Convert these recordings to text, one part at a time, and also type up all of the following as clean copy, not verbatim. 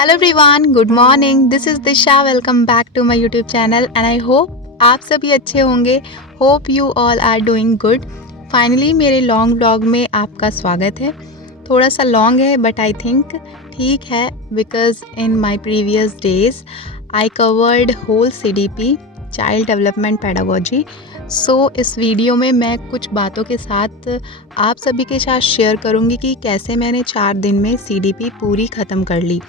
Hello everyone, good morning. This is Disha. Welcome back to my YouTube channel and I hope आप सभी अच्छे होंगे। Hope you all are doing good. Finally मेरे long vlog में आपका स्वागत है। थोड़ा सा लॉन्ग है बट आई थिंक ठीक है, because in my previous days I covered whole CDP child development pedagogy. So इस वीडियो में मैं कुछ बातों के साथ आप सभी के साथ शेयर करूँगी कि कैसे मैंने 4 दिन में CDP पूरी ख़त्म कर ली।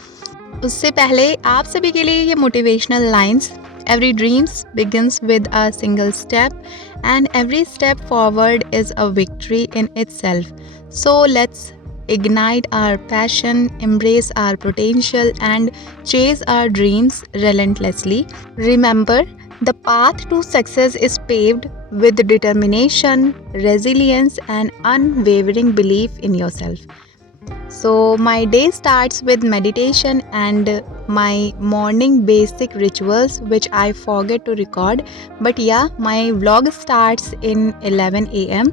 उससे पहले आप सभी के लिए ये motivational lines, every dreams begins with a single step and every step forward is a victory in itself. So let's ignite our passion, embrace our potential and chase our dreams relentlessly. Remember, the path to success is paved with determination, resilience and unwavering belief in yourself. So my day starts with meditation and my morning basic rituals which I forget to record. But yeah, my vlog starts in 11 AM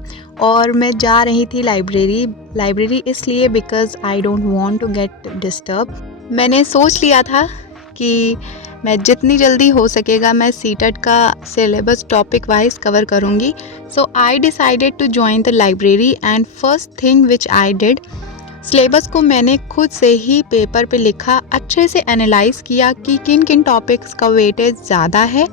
और मैं जा रही थी library इसलिए because I don't want to get disturb. मैंने सोच लिया था कि मैं जितनी जल्दी हो सकेगा मैं सीटेट का सिलेबस टॉपिक वाइज कवर करूँगी। So I decided to join the library and first thing which I did, syllabus को मैंने खुद से ही पेपर पे लिखा, अच्छे से एनालाइज किया कि किन किन टॉपिक्स का वेटेज ज़्यादा है।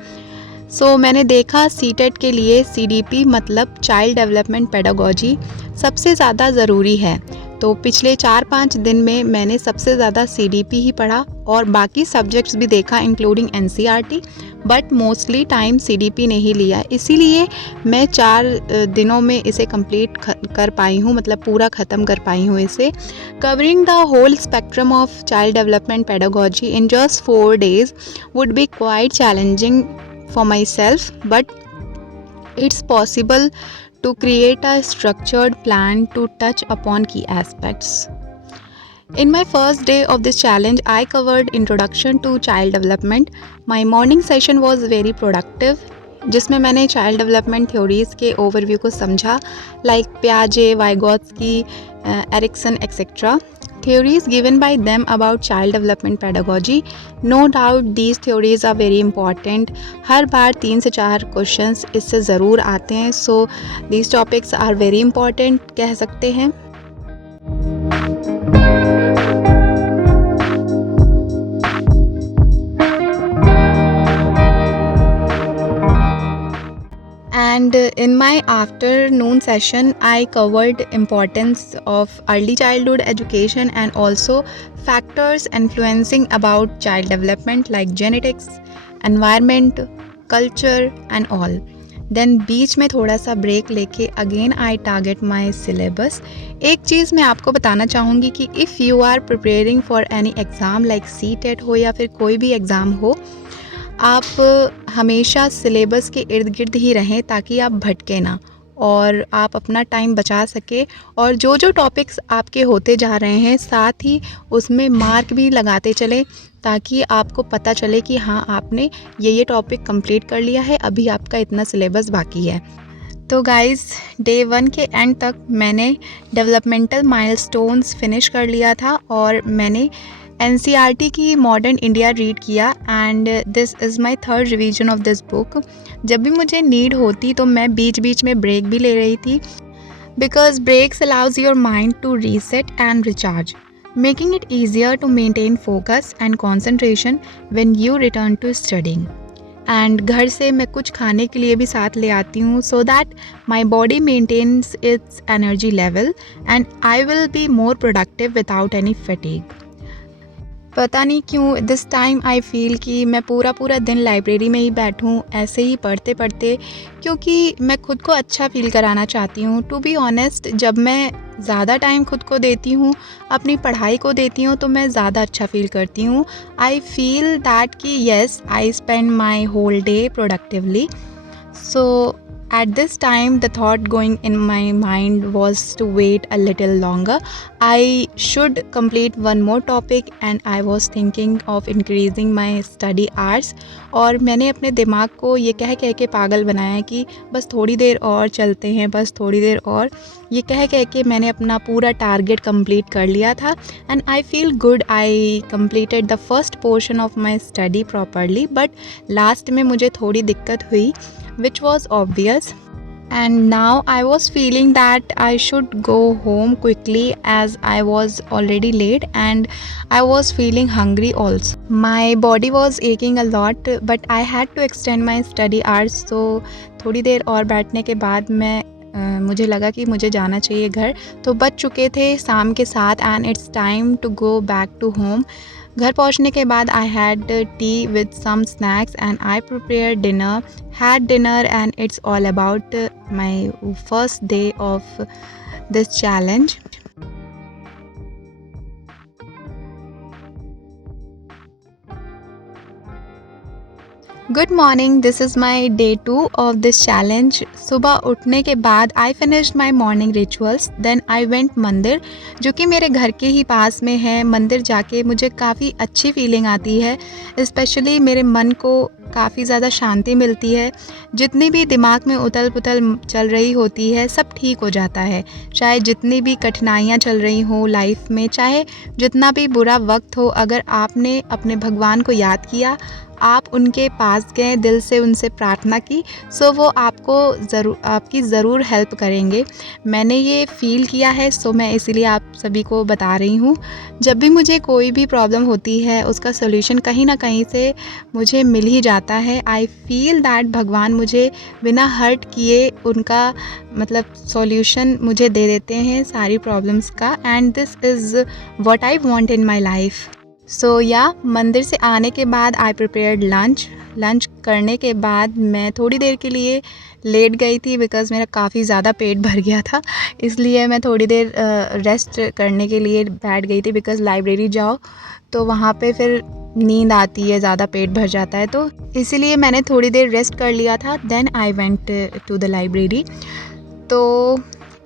सो मैंने देखा सीटेट के लिए CDP मतलब चाइल्ड डेवलपमेंट पेडागोजी सबसे ज़्यादा ज़रूरी है। तो पिछले 4-5 दिन में मैंने सबसे ज़्यादा CDP ही पढ़ा और बाकी सब्जेक्ट्स भी देखा including NCERT, but mostly time CDP ने ही लिया। इसीलिए मैं 4 दिनों में इसे कंप्लीट कर पाई हूँ, मतलब पूरा ख़त्म कर पाई हूँ इसे। Covering the whole spectrum of child development pedagogy in just 4 days would be quite challenging for myself, but it's possible to create a structured plan to touch upon key aspects. In my first day of this challenge, I covered introduction to child development. My morning session was very productive, जिसमें मैंने child development theories के overview को समझा, like प्याजे, Vygotsky, Erikson etcetera. Theories given by them about child development pedagogy. No doubt these theories are very important. हर बार 3 से 4 questions इससे ज़रूर आते हैं. So these topics are very important कह सकते हैं. And in my afternoon session, I covered importance of early childhood education and also factors influencing about child development like genetics, environment, culture and all. Then बीच में थोड़ा सा break लेके again I target my syllabus. एक चीज़ मैं आपको बताना चाहूँगी कि if you are preparing for any exam like CTET हो या फिर कोई भी एग्ज़ाम हो, आप हमेशा सिलेबस के इर्द गिर्द ही रहें ताकि आप भटके ना और आप अपना टाइम बचा सके. और जो जो टॉपिक्स आपके होते जा रहे हैं साथ ही उसमें मार्क भी लगाते चलें ताकि आपको पता चले कि हाँ, आपने ये टॉपिक कंप्लीट कर लिया है, अभी आपका इतना सिलेबस बाकी है. तो गाइज़, डे 1 के एंड तक मैंने डेवलपमेंटल माइलस्टोन्स फिनिश कर लिया था और मैंने NCERT की मॉडर्न इंडिया रीड किया and this is my 3rd revision of this book. जब भी मुझे नीड होती तो मैं बीच बीच में ब्रेक भी ले रही थी, because breaks allows your mind to reset and recharge, making it easier to maintain focus and concentration when you return to studying. And घर से मैं कुछ खाने के लिए भी साथ ले आती हूँ so that my body maintains its energy level and I will be more productive without any fatigue. पता नहीं क्यों दिस टाइम आई फील कि मैं पूरा दिन लाइब्रेरी में ही बैठूं ऐसे ही पढ़ते पढ़ते, क्योंकि मैं खुद को अच्छा फील कराना चाहती हूँ. टू बी ऑनेस्ट, जब मैं ज़्यादा टाइम खुद को देती हूँ, अपनी पढ़ाई को देती हूँ, तो मैं ज़्यादा अच्छा फील करती हूँ. आई फील दैट कि yes, I spend my whole day productively. So at this time the thought going in my mind was to wait a little longer. I should complete one more topic and I was thinking of increasing my study hours. और मैंने अपने दिमाग को ये कह के पागल बनाया कि बस थोड़ी देर और चलते हैं, बस थोड़ी देर और. ये कह के मैंने अपना पूरा टारगेट कंप्लीट कर लिया था and I feel good I completed the first portion of my study properly, but last में मुझे थोड़ी दिक्कत हुई which was obvious. And now I was feeling that I should go home quickly as I was already late and I was feeling hungry also. My body was aching a lot but I had to extend my study hours. So थोड़ी देर और बैठने के बाद मुझे लगा कि मुझे जाना चाहिए घर. तो बज चुके थे शाम के 7 and it's time to go back to home. घर पहुंचने के बाद I had tea with some snacks and I prepare dinner, had dinner, and it's all about my first day of this challenge. Good morning, this is my day 2 of this challenge. सुबह उठने के बाद I finished my morning rituals, then I went mandir जो कि मेरे घर के ही पास में है. मंदिर जाके मुझे काफ़ी अच्छी फीलिंग आती है, स्पेशली मेरे मन को काफ़ी ज़्यादा शांति मिलती है. जितनी भी दिमाग में उथल पुथल चल रही होती है सब ठीक हो जाता है. चाहे जितनी भी कठिनाइयाँ चल रही हों लाइफ में, चाहे जितना भी बुरा वक्त हो, अगर आपने अपने भगवान को याद किया, आप उनके पास गए, दिल से उनसे प्रार्थना की, सो वो आपकी ज़रूर हेल्प करेंगे. मैंने ये फ़ील किया है, सो मैं इसीलिए आप सभी को बता रही हूँ. जब भी मुझे कोई भी प्रॉब्लम होती है उसका सोल्यूशन कहीं ना कहीं से मुझे मिल ही जाता है. आई फील दैट भगवान मुझे बिना हर्ट किए उनका सॉल्यूशन मुझे दे देते हैं सारी प्रॉब्लम्स का. And this is what I want in my life. So मंदिर से आने के बाद आई प्रिपेयर्ड लंच करने के बाद मैं थोड़ी देर के लिए लेट गई थी बिकॉज़ मेरा काफ़ी ज़्यादा पेट भर गया था, इसलिए मैं थोड़ी देर रेस्ट करने के लिए बैठ गई थी. बिकॉज़ लाइब्रेरी जाओ तो वहाँ पे फिर नींद आती है, ज़्यादा पेट भर जाता है, तो इसीलिए मैंने थोड़ी देर रेस्ट कर लिया था. Then I went to the library. तो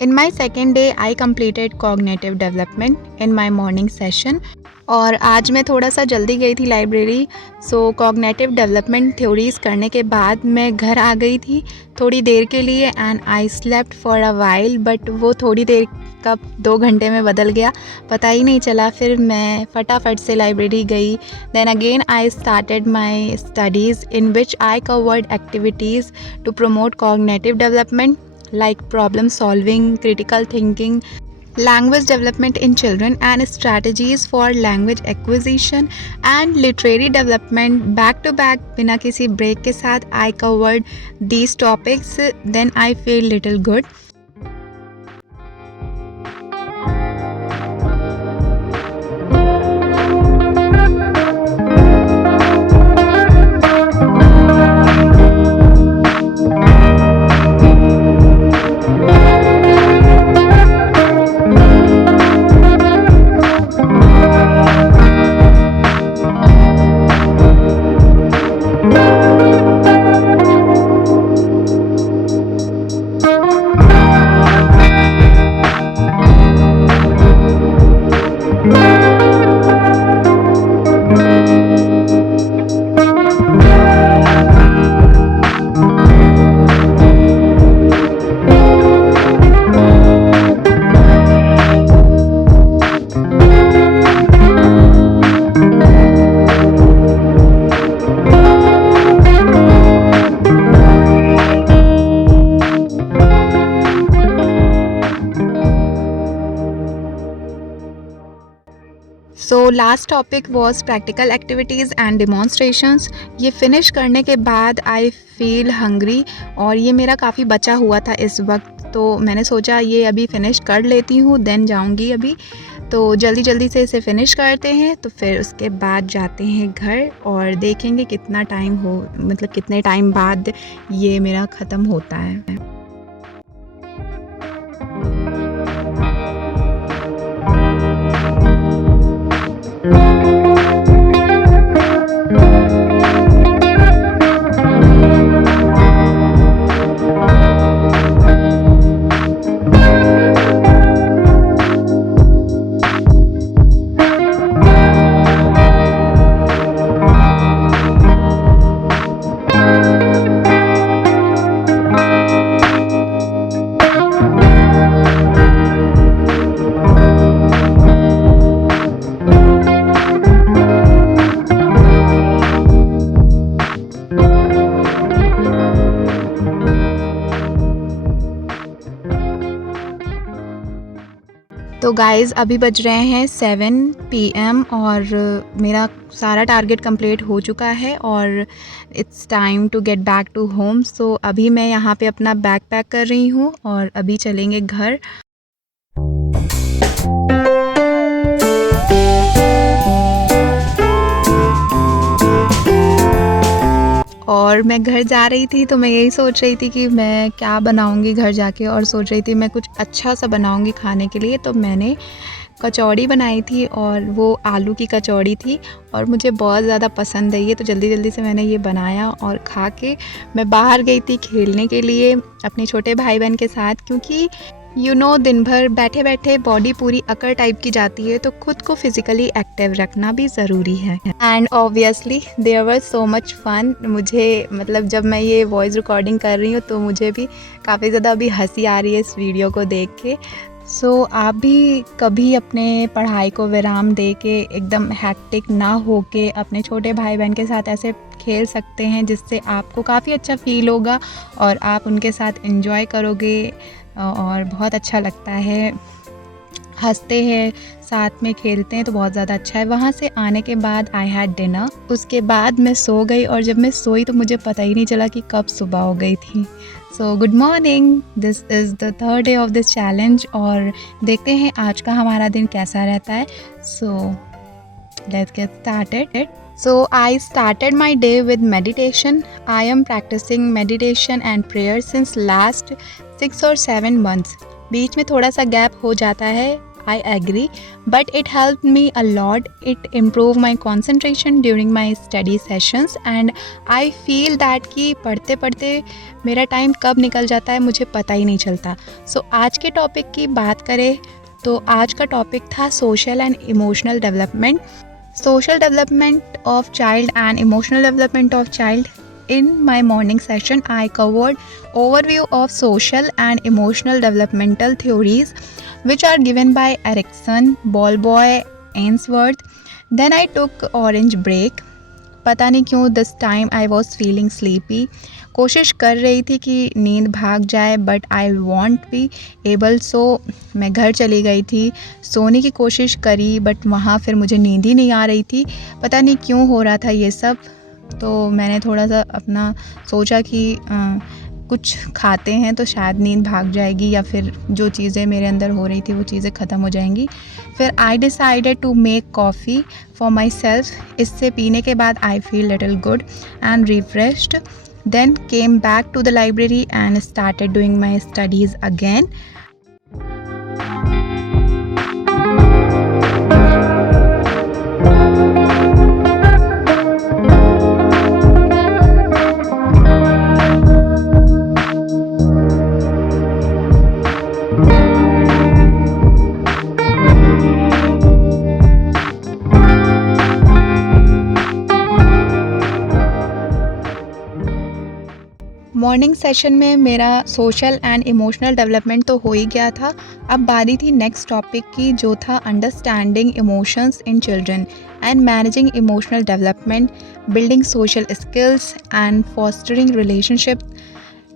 in my second day I completed cognitive development in my morning session. और आज मैं थोड़ा सा जल्दी गई थी लाइब्रेरी. सो कॉग्निटिव डेवलपमेंट थ्योरीज करने के बाद मैं घर आ गई थी थोड़ी देर के लिए and I slept for a while, but वो थोड़ी देर कब 2 घंटे में बदल गया पता ही नहीं चला. फिर मैं फटाफट से लाइब्रेरी गई. Then again I started my studies in which I covered activities to promote cognitive development like problem solving, critical thinking, language development in children, and strategies for language acquisition and literary development. Back to back, बिना किसी break के साथ I covered these topics. Then I feel little good. So last topic was practical activities and demonstrations. ये finish करने के बाद I feel hungry और ये मेरा काफ़ी बचा हुआ था इस वक्त, तो मैंने सोचा ये अभी फ़िनिश कर लेती हूँ देन जाऊँगी अभी. तो जल्दी जल्दी से इसे फ़िनिश करते हैं, तो फिर उसके बाद जाते हैं घर और देखेंगे कितना टाइम कितने टाइम बाद ये मेरा ख़त्म होता है. तो गाइज़ अभी बज रहे हैं 7 PM और मेरा सारा टारगेट कंप्लीट हो चुका है और it's time to get back to home. So अभी मैं यहाँ पे अपना बैग पैक कर रही हूँ और अभी चलेंगे घर। और मैं घर जा रही थी तो मैं यही सोच रही थी कि मैं क्या बनाऊंगी घर जाके, और सोच रही थी मैं कुछ अच्छा सा बनाऊंगी खाने के लिए। तो मैंने कचौड़ी बनाई थी और वो आलू की कचौड़ी थी और मुझे बहुत ज़्यादा पसंद है ये, तो जल्दी जल्दी से मैंने ये बनाया और खा के मैं बाहर गई थी खेलने के लिए अपने छोटे भाई बहन के साथ, क्योंकि दिन भर बैठे बैठे बॉडी पूरी अकड़ टाइप की जाती है, तो खुद को फिज़िकली एक्टिव रखना भी ज़रूरी है। And obviously there was so much fun. मुझे मतलब जब मैं ये वॉइस रिकॉर्डिंग कर रही हूँ तो मुझे भी काफ़ी ज़्यादा अभी हंसी आ रही है इस वीडियो को देख के। सो आप भी कभी अपने पढ़ाई को विराम दे के एकदम हैक्टिक ना हो के अपने छोटे भाई बहन के साथ ऐसे खेल सकते हैं, जिससे आपको काफ़ी अच्छा फील होगा और आप उनके साथ एंजॉय करोगे और बहुत अच्छा लगता है। हंसते हैं, साथ में खेलते हैं तो बहुत ज़्यादा अच्छा है। वहाँ से आने के बाद आई हैड डिनर, उसके बाद मैं सो गई और जब मैं सोई तो मुझे पता ही नहीं चला कि कब सुबह हो गई थी। So good morning, this is the third day of this challenge और देखते हैं आज का हमारा दिन कैसा रहता है। So let's get started. So I started my day with meditation. I am practicing meditation and prayer since last 6 or 7 months. बीच में थोड़ा सा गैप हो जाता है, I agree, but it helped me a lot. It improved my concentration during my study sessions and I feel that कि पढ़ते पढ़ते मेरा टाइम कब निकल जाता है मुझे पता ही नहीं चलता। So आज के टॉपिक की बात करें तो आज का टॉपिक था social and emotional development. Social development of child and emotional development of child. In my morning session, I covered overview of social and emotional developmental theories, which are given by Erikson, Ballboy, Ainsworth. Then I took orange break. पता नहीं क्यों this time I was feeling sleepy. कोशिश कर रही थी कि नींद भाग जाए but I won't be able, so मैं घर चली गई थी। सोने की कोशिश करी बट वहाँ फिर मुझे नींद ही नहीं आ रही थी। पता नहीं क्यों हो रहा था ये सब। तो मैंने थोड़ा सा अपना सोचा कि कुछ खाते हैं तो शायद नींद भाग जाएगी या फिर जो चीज़ें मेरे अंदर हो रही थी वो चीज़ें ख़त्म हो जाएंगी। फिर I decided to make coffee for myself. इससे पीने के बाद I feel little good and refreshed. Then came back to the library and started doing my studies again. Morning session में मेरा सोशल एंड इमोशनल डेवलपमेंट तो हो ही गया था। अब बारी थी नेक्स्ट टॉपिक की, जो था understanding emotions in children and managing emotional development, building social skills and fostering relationship,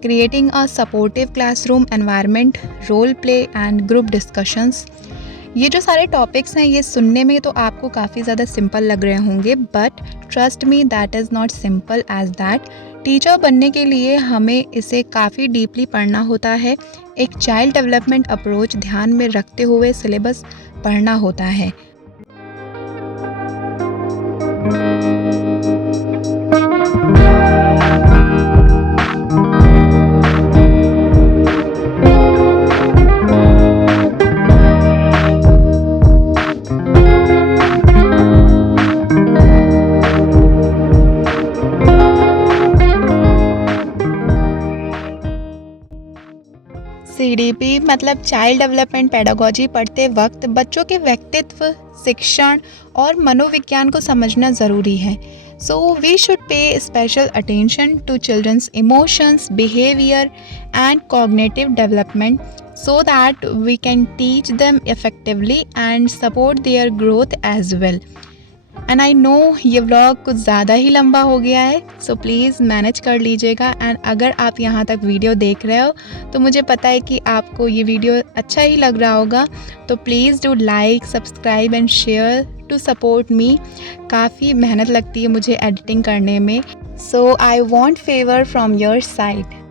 creating a supportive classroom environment, role play and group discussions. ये जो सारे टॉपिक्स हैं ये सुनने में तो आपको काफ़ी ज़्यादा सिंपल लग रहे होंगे, but trust me that is not simple as that. Teacher बनने के लिए हमें इसे काफ़ी डीपली पढ़ना होता है। एक चाइल्ड डेवलपमेंट अप्रोच ध्यान में रखते हुए सिलेबस पढ़ना होता है। CDP मतलब चाइल्ड डेवलपमेंट पेडागोजी पढ़ते वक्त बच्चों के व्यक्तित्व, शिक्षण और मनोविज्ञान को समझना ज़रूरी है। So we should pay special attention to children's emotions, behaviour and cognitive development so that we can teach them effectively and support their growth as well. And I know ये व्लॉग कुछ ज़्यादा ही लंबा हो गया है, सो प्लीज़ मैनेज कर लीजिएगा। And अगर आप यहाँ तक वीडियो देख रहे हो तो मुझे पता है कि आपको ये वीडियो अच्छा ही लग रहा होगा, तो please do like, subscribe and share to support me. काफ़ी मेहनत लगती है मुझे एडिटिंग करने में, so I want favour from your side.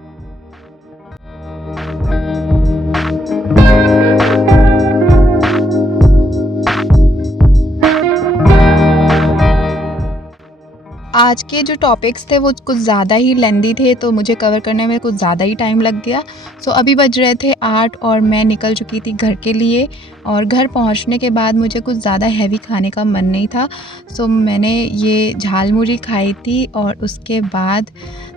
आज के जो टॉपिक्स थे वो कुछ ज़्यादा ही लेंदी थे, तो मुझे कवर करने में कुछ ज़्यादा ही टाइम लग गया। सो अभी बज रहे थे 8 और मैं निकल चुकी थी घर के लिए। और घर पहुंचने के बाद मुझे कुछ ज़्यादा हैवी खाने का मन नहीं था, सो मैंने ये झालमुड़ी खाई थी और उसके बाद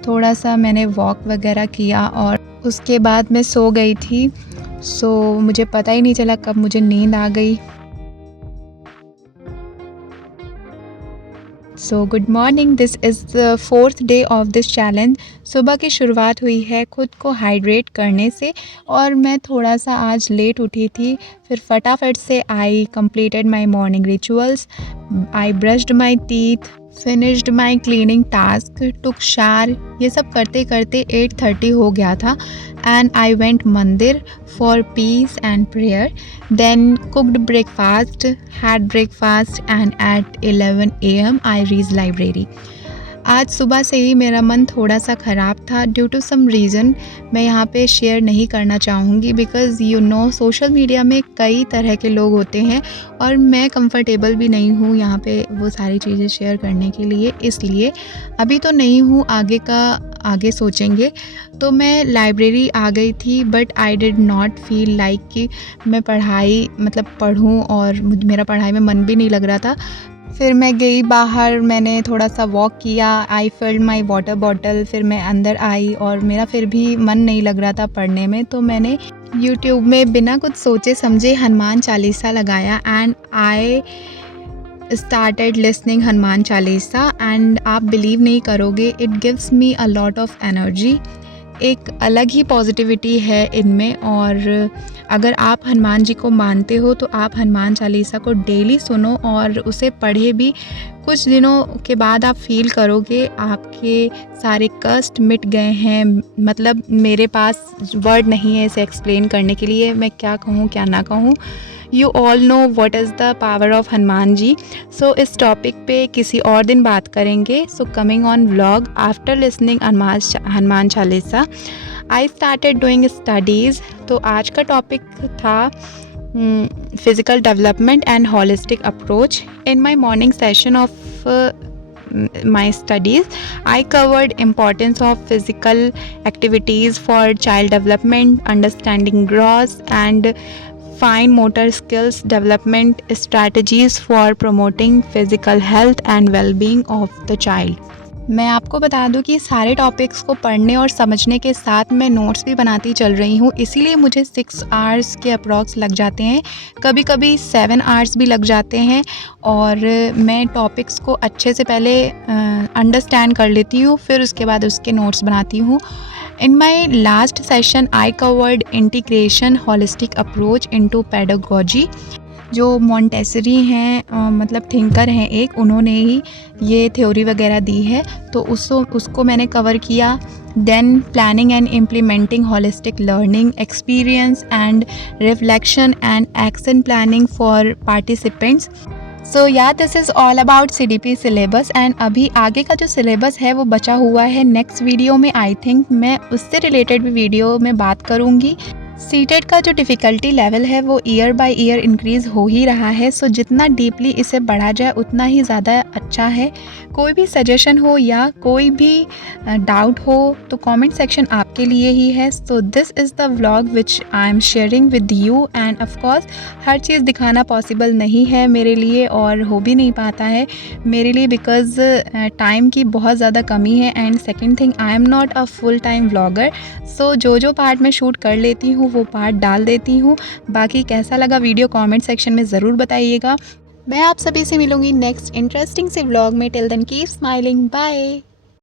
थोड़ा सा मैंने वॉक वगैरह किया और उसके बाद मैं सो गई थी। सो मुझे पता ही नहीं चला कब मुझे नींद आ गई। So good morning, this is the 4th day of this challenge. सुबह की शुरुआत हुई है खुद को हाइड्रेट करने से, और मैं थोड़ा सा आज लेट उठी थी। फिर फटाफट से I completed my morning rituals, I brushed my teeth, finished my cleaning task, took shower. ये सब करते करते 8:30 हो गया था and I went mandir for peace and prayer, then cooked breakfast, had breakfast and at 11 AM I reached library। आज सुबह से ही मेरा मन थोड़ा सा ख़राब था ड्यू टू सम रीज़न। मैं यहाँ पे शेयर नहीं करना चाहूँगी because you know social media में कई तरह के लोग होते हैं और मैं कंफर्टेबल भी नहीं हूँ यहाँ पे वो सारी चीज़ें शेयर करने के लिए, इसलिए अभी तो नहीं हूँ, आगे का आगे सोचेंगे। तो मैं लाइब्रेरी आ गई थी but I did not feel like कि मैं पढ़ूँ और मेरा पढ़ाई में मन भी नहीं लग रहा था। फिर मैं गई बाहर, मैंने थोड़ा सा वॉक किया, आई फिल्ड माई वाटर बॉटल, फिर मैं अंदर आई और मेरा फिर भी मन नहीं लग रहा था पढ़ने में, तो मैंने यूट्यूब में बिना कुछ सोचे समझे हनुमान चालीसा लगाया and I started listening Hanuman Chalisa. And आप बिलीव नहीं करोगे, it gives me a lot of energy. एक अलग ही पॉजिटिविटी है इनमें, और अगर आप हनुमान जी को मानते हो तो आप हनुमान चालीसा को डेली सुनो और उसे पढ़े भी। कुछ दिनों के बाद आप फील करोगे आपके सारे कष्ट मिट गए हैं। मतलब मेरे पास वर्ड नहीं है इसे एक्सप्लेन करने के लिए, मैं क्या कहूँ क्या ना कहूँ। You all know what is the power of Hanuman ji. So इस टॉपिक पे किसी और दिन बात करेंगे। So coming on vlog after listening Hanuman Chalisa I started doing studies. तो आज का टॉपिक था physical development and holistic approach. In my morning session of my studies, I covered importance of physical activities for child development, understanding gross and fine motor skills development, strategies for promoting physical health and well-being of the child। मैं आपको बता दूं कि सारे topics को पढ़ने और समझने के साथ मैं नोट्स भी बनाती चल रही हूँ, इसीलिए मुझे 6 आवर्स के अप्रॉक्स लग जाते हैं, कभी कभी 7 आवर्स भी लग जाते हैं। और मैं टॉपिक्स को अच्छे से पहले अंडरस्टैंड कर लेती हूँ, फिर उसके बाद उसके नोट्स बनाती हूँ। In my last session I covered integration holistic approach into pedagogy. जो मॉन्टेसरी हैं मतलब थिंकर हैं एक, उन्होंने ही ये थ्योरी वगैरह दी है, तो उसको मैंने कवर किया। Then planning and implementing holistic learning experience and reflection and action planning for participants. So yeah this is all about CDP syllabus. And अभी आगे का जो सिलेबस है वो बचा हुआ है, नेक्स्ट वीडियो में आई थिंक मैं उससे रिलेटेड भी वीडियो में बात करूँगी। सीटेट का जो डिफ़िकल्टी लेवल है वो ईयर बाय ईयर इंक्रीज़ हो ही रहा है, सो जितना डीपली इसे बढ़ा जाए उतना ही ज़्यादा अच्छा है। कोई भी सजेशन हो या कोई भी डाउट हो तो कमेंट सेक्शन आपके लिए ही है। So this is the vlog which I am sharing with you, and of course हर चीज़ दिखाना पॉसिबल नहीं है मेरे लिए और हो भी नहीं पाता है मेरे लिए बिकॉज़ टाइम की बहुत ज़्यादा कमी है। And second thing, I am not a full time vlogger, so जो पार्ट मैं शूट कर लेती हूँ वो पार्ट डाल देती हूँ। बाकी कैसा लगा वीडियो कमेंट सेक्शन में ज़रूर बताइएगा। मैं आप सभी से मिलूंगी नेक्स्ट इंटरेस्टिंग से व्लॉग में। Till then keep smiling, bye.